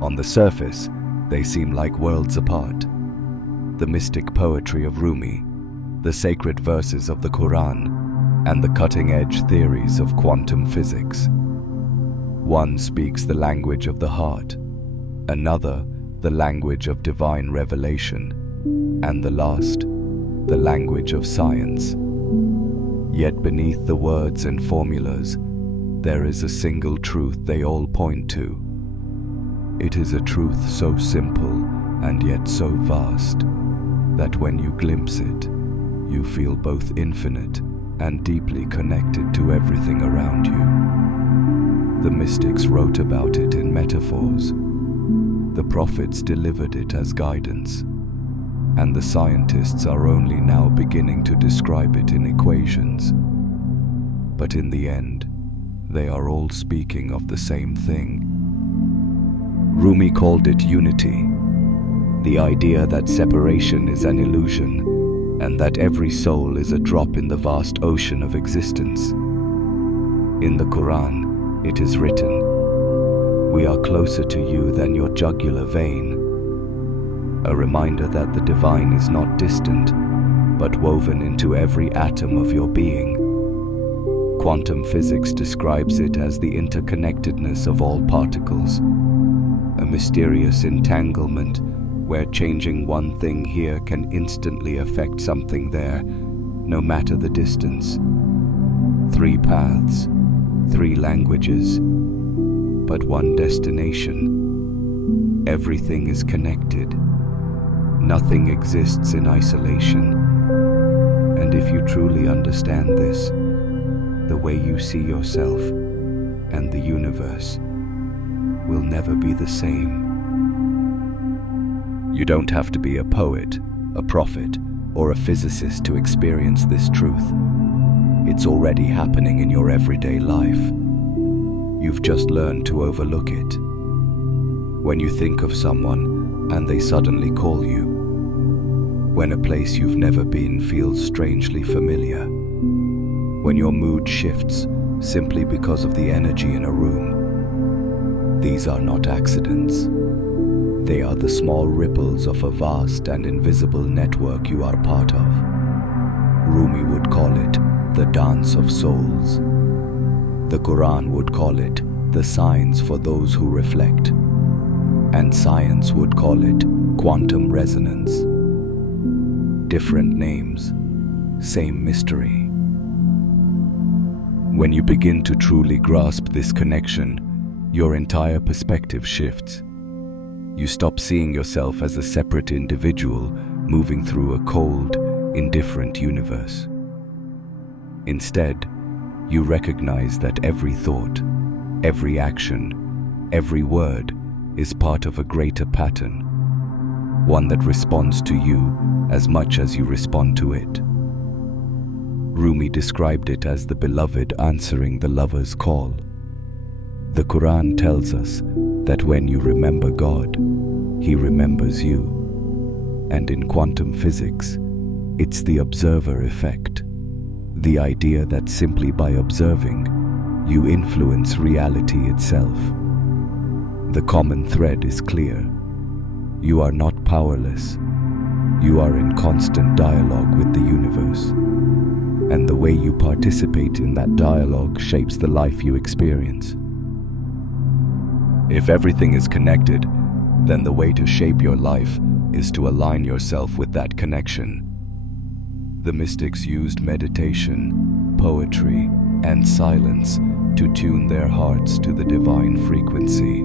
On the surface, they seem like worlds apart. The mystic poetry of Rumi, the sacred verses of the Quran, and the cutting-edge theories of quantum physics. One speaks the language of the heart, another the language of divine revelation, and the last, the language of science. Yet beneath the words and formulas, there is a single truth they all point to. It is a truth so simple and yet so vast that when you glimpse it, you feel both infinite and deeply connected to everything around you. The mystics wrote about it in metaphors. The prophets delivered it as guidance, and the scientists are only now beginning to describe it in equations. But in the end, they are all speaking of the same thing. Rumi called it unity, the idea that separation is an illusion and that every soul is a drop in the vast ocean of existence. In the Quran, it is written, "We are closer to you than your jugular vein," a reminder that the divine is not distant, but woven into every atom of your being. Quantum physics describes it as the interconnectedness of all particles, a mysterious entanglement where changing one thing here can instantly affect something there, no matter the distance. 3 paths, 3 languages, but one destination. Everything is connected. Nothing exists in isolation. And if you truly understand this, the way you see yourself and the universe will never be the same. You don't have to be a poet, a prophet, or a physicist to experience this truth. It's already happening in your everyday life. You've just learned to overlook it. When you think of someone and they suddenly call you. When a place you've never been feels strangely familiar. When your mood shifts simply because of the energy in a room. These are not accidents. They are the small ripples of a vast and invisible network you are part of. Rumi would call it the dance of souls. The Quran would call it the signs for those who reflect. And science would call it quantum resonance. Different names, same mystery. When you begin to truly grasp this connection, your entire perspective shifts. You stop seeing yourself as a separate individual moving through a cold, indifferent universe. Instead, you recognize that every thought, every action, every word is part of a greater pattern, one that responds to you as much as you respond to it. Rumi described it as the beloved answering the lover's call. The Quran tells us that when you remember God, He remembers you. And in quantum physics, it's the observer effect. The idea that simply by observing, you influence reality itself. The common thread is clear. You are not powerless. You are in constant dialogue with the universe. And the way you participate in that dialogue shapes the life you experience. If everything is connected, then the way to shape your life is to align yourself with that connection. The mystics used meditation, poetry, and silence to tune their hearts to the divine frequency.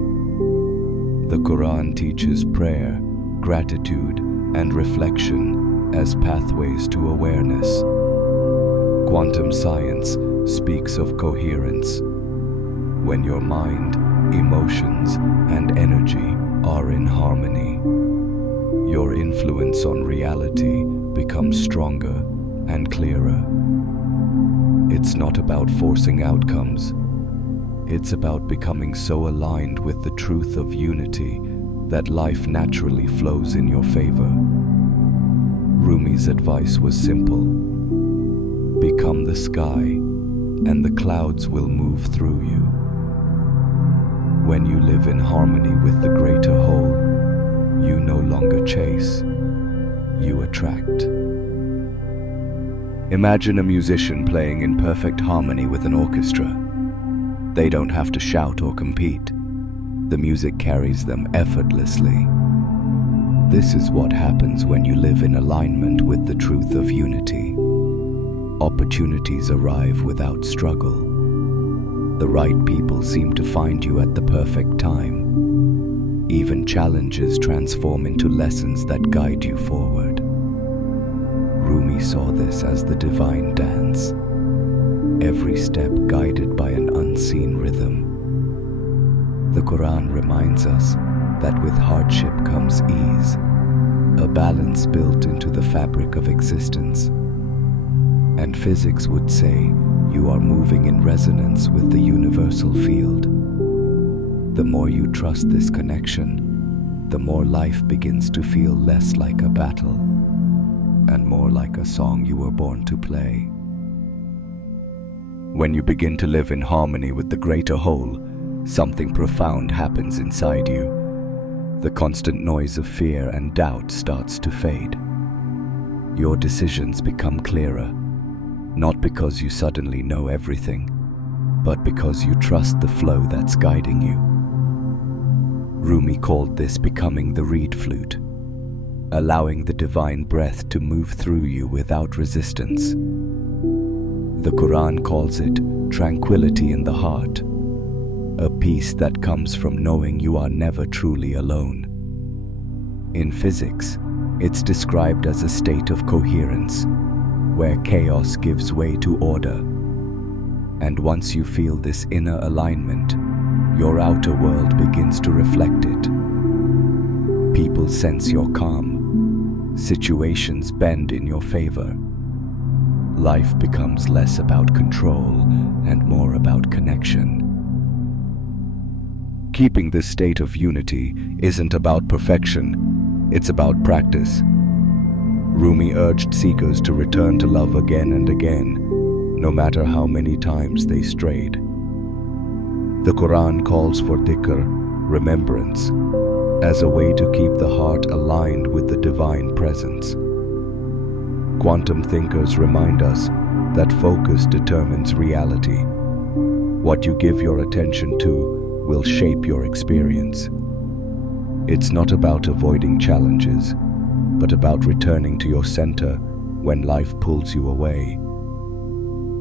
The Quran teaches prayer, gratitude, and reflection as pathways to awareness. Quantum science speaks of coherence. When your mind, emotions, and energy are in harmony, your influence on reality becomes stronger and clearer. It's not about forcing outcomes. It's about becoming so aligned with the truth of unity that life naturally flows in your favor. Rumi's advice was simple. Become the sky, and the clouds will move through you. When you live in harmony with the greater whole, you no longer chase, you attract. Imagine a musician playing in perfect harmony with an orchestra. They don't have to shout or compete. The music carries them effortlessly. This is what happens when you live in alignment with the truth of unity. Opportunities arrive without struggle. The right people seem to find you at the perfect time. Even challenges transform into lessons that guide you forward. Rumi saw this as the divine dance, every step guided by an unseen rhythm. The Quran reminds us that with hardship comes ease, a balance built into the fabric of existence. And physics would say you are moving in resonance with the universal field. The more you trust this connection, the more life begins to feel less like a battle and more like a song you were born to play. When you begin to live in harmony with the greater whole, something profound happens inside you. The constant noise of fear and doubt starts to fade. Your decisions become clearer, not because you suddenly know everything, but because you trust the flow that's guiding you. Rumi called this becoming the reed flute, allowing the divine breath to move through you without resistance. The Quran calls it tranquility in the heart, a peace that comes from knowing you are never truly alone. In physics, it's described as a state of coherence, where chaos gives way to order. And once you feel this inner alignment, your outer world begins to reflect it. People sense your calm. Situations bend in your favor. Life becomes less about control and more about connection. Keeping this state of unity isn't about perfection, it's about practice. Rumi urged seekers to return to love again and again, no matter how many times they strayed. The Quran calls for dhikr, remembrance, as a way to keep the heart aligned with the divine presence. Quantum thinkers remind us that focus determines reality. What you give your attention to will shape your experience. It's not about avoiding challenges, but about returning to your center when life pulls you away.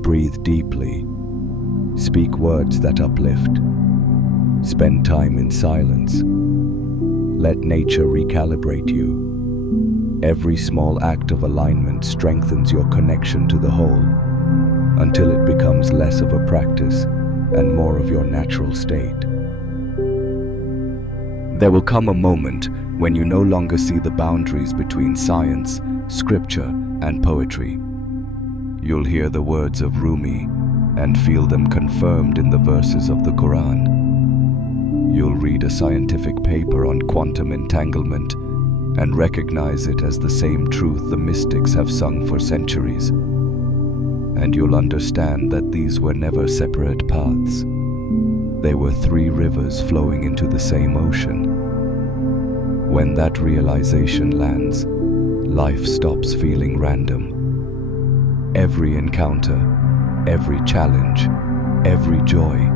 Breathe deeply. Speak words that uplift. Spend time in silence. Let nature recalibrate you. Every small act of alignment strengthens your connection to the whole, until it becomes less of a practice and more of your natural state. There will come a moment when you no longer see the boundaries between science, scripture, and poetry. You'll hear the words of Rumi and feel them confirmed in the verses of the Quran. You'll read a scientific paper on quantum entanglement and recognize it as the same truth the mystics have sung for centuries. And you'll understand that these were never separate paths. They were three rivers flowing into the same ocean. When that realization lands, life stops feeling random. Every encounter, every challenge, every joy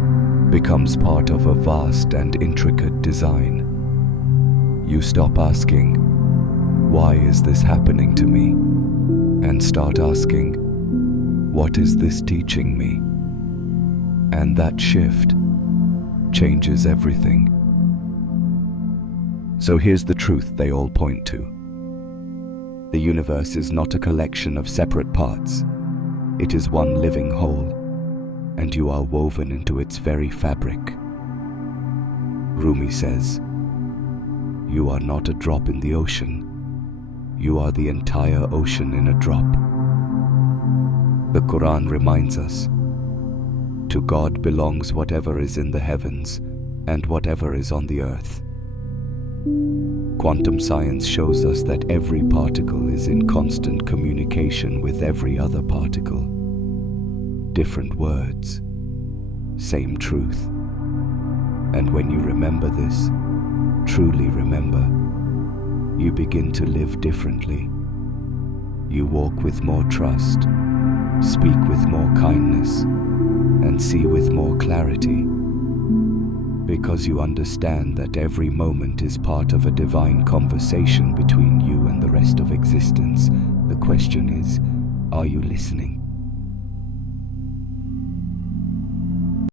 becomes part of a vast and intricate design. You stop asking, "Why is this happening to me?" and start asking, "What is this teaching me?" And that shift changes everything. So here's the truth they all point to. The universe is not a collection of separate parts. It is one living whole, and you are woven into its very fabric. Rumi says, "You are not a drop in the ocean. You are the entire ocean in a drop." The Quran reminds us, "To God belongs whatever is in the heavens and whatever is on the earth." Quantum science shows us that every particle is in constant communication with every other particle. Different words, same truth. And when you remember this, truly remember, you begin to live differently. You walk with more trust, speak with more kindness, and see with more clarity. Because you understand that every moment is part of a divine conversation between you and the rest of existence. The question is, are you listening?